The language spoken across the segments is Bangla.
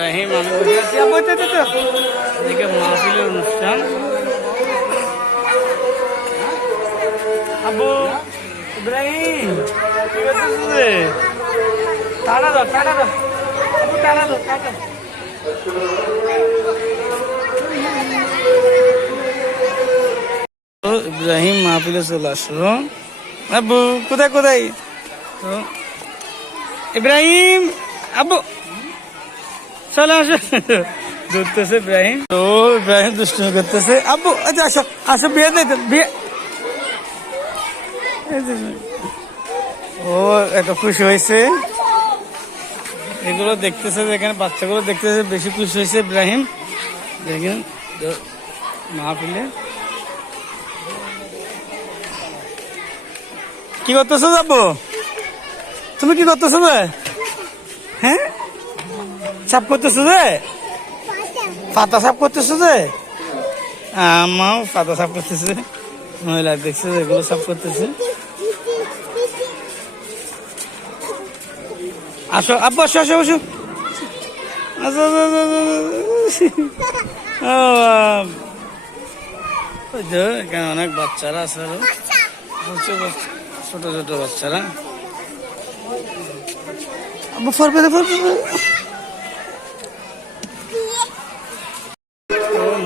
রাহিম আমি এদিকে মাহফিলের অনুষ্ঠান। আবু ইব্রাহিম টানা দাও টানা দাও আবু টানা দাও টানা। ইব্রাহিম মাহফিলে চলে আসলো। আবু কোথায় কোথায় তো ইব্রাহিম আবু চলে আসো ধরতেছে ইব্রাহিম। তো ইব্রাহিম দুষ্টুমি করতেছে। আব্বু আচ্ছা আসো আসো বিয়ে দিতে বিয়ে। ও এত খুশি হয়েছে, এগুলো দেখতেছে এখানে বাচ্চাগুলো দেখতেছে, বেশি খুশি হয়েছে ইব্রাহিম। দেখেন মাহফিলে কি করতেছো যাবো, তুমি কি করতেছো যে? হ্যাঁ সাফ করতেছো যে, পাতা সাফ করতেছো যে? আমাও পাতা সাফ করতেছে, মহিলা দেখছে এগুলো সাফ করতেছে। আসো আব্বু আসো আসো আসো এখানে অনেক বাচ্চারা আছে, ছোট ছোট বাচ্চারা। আব্বু ফরবে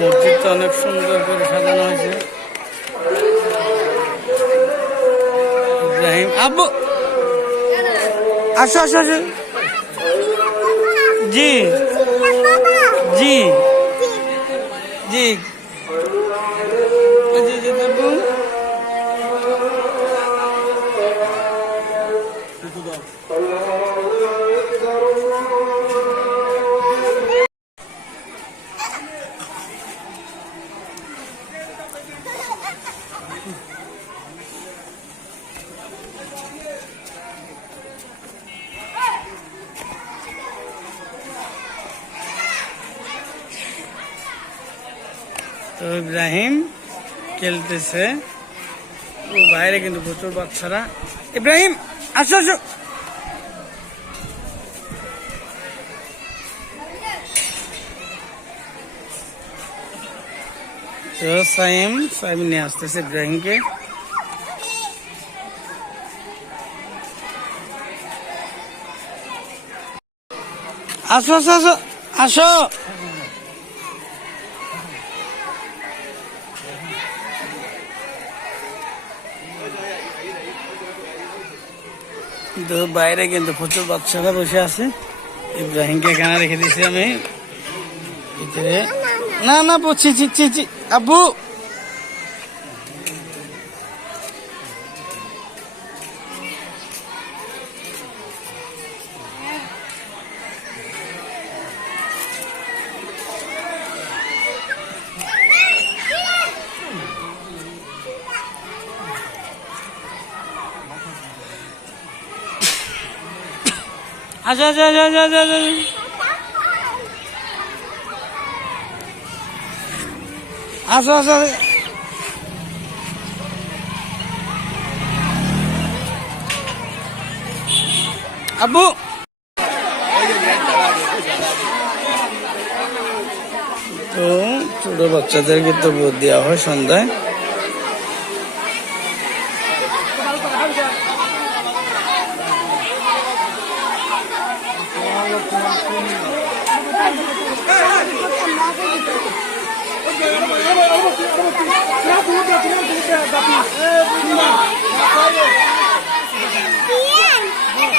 মসজিদটা অনেক সুন্দর করে সাজানো হয়েছে। ইব্রাহিম আব্বু আসো আসো আসো। জি জি জি তো ইব্রাহিম খেলতেছে, ও বাইরে কিন্তু প্রচুর বাচ্চারা। ইব্রাহিম আসো আসো। তো সাইম নিয়ে আসতেছে ইব্রাহিমকে। আসো আসো আসো আসো। তো বাইরে কিন্তু প্রচুর বাচ্চারা বসে আছে, ইব্রাহিমকে এখানে রেখে দিয়েছি আমি ভিতরে। না না বলছি আব্বু আচ্ছা আচ্ছা আচ্ছা আচ্ছা আচ্ছা আসো আসো। আব্বু তো ছোট বাচ্চাদেরকে তো ভোট দেওয়া হয় সন্ধ্যায়।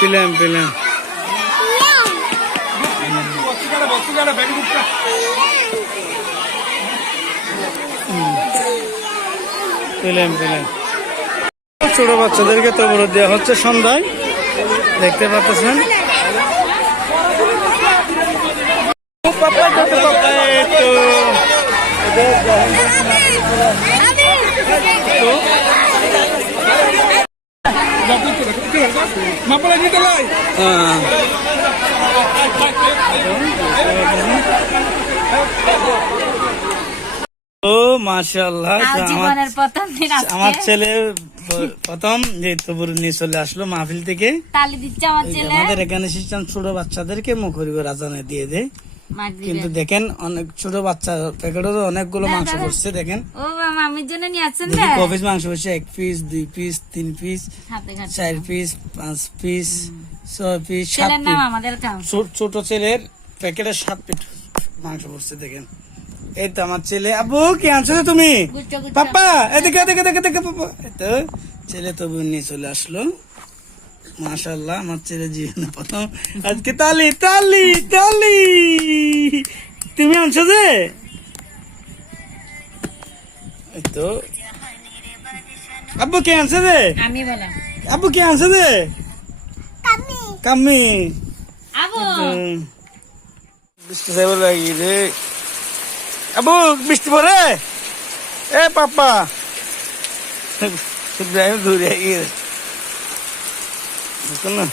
পিলাম পিলাম পিলাম পিলাম। ছোট বাচ্চাদেরকে তো বড় দেওয়া হচ্ছে সন্ধ্যায়, দেখতে পাচ্ছেন। ও মাশাআল্লাহ, আমার ছেলে প্রথম যে তবুর নিয়ে চলে আসলো মাহফিল থেকে। আমাদের এখানে সিস্টেম ছোট বাচ্চাদেরকে মুখরিব রাজানে দিয়ে দেয়। কিন্তু দেখেন অনেক ছোট বাচ্চা প্যাকেটেরও অনেকগুলো মাংস পড়ছে দেখেন। ও মামির জন্য নিয়ে আসছেন দেখি না? কপিস মাংস পড়ছে 1 পিস 2 পিস 3 পিস হাতে ঘাটে 4 পিস 5 পিস 6 পিস 7 ছেলের নাম পিস আমাদের কাম। ছোট ছেলের প্যাকেটে 7 পিস মাংস পড়ছে দেখেন। এই তো আমার ছেলে। আব্বু কি আনছো রে তুমি? গুচ্ছ গুচ্ছ। পাপা এদিকে এদিকে এদিকে এদিকে পাপা। এই তো ছেলে তো নিয়ে চলে আসলো। মাশাআল্লাহ আমার ছেলে জীবনে প্রথম আজকে তালি তালি তালি। তুমি আনছো যে? এই তো আব্বু কে আনছে রে? আমি বলা আব্বু কে আনছে রে? কামি। আবু বৃষ্টি যাইব লাগি রে। আব্বু বৃষ্টি পড়ে? এ পাপা ঘুরে গিয়ে না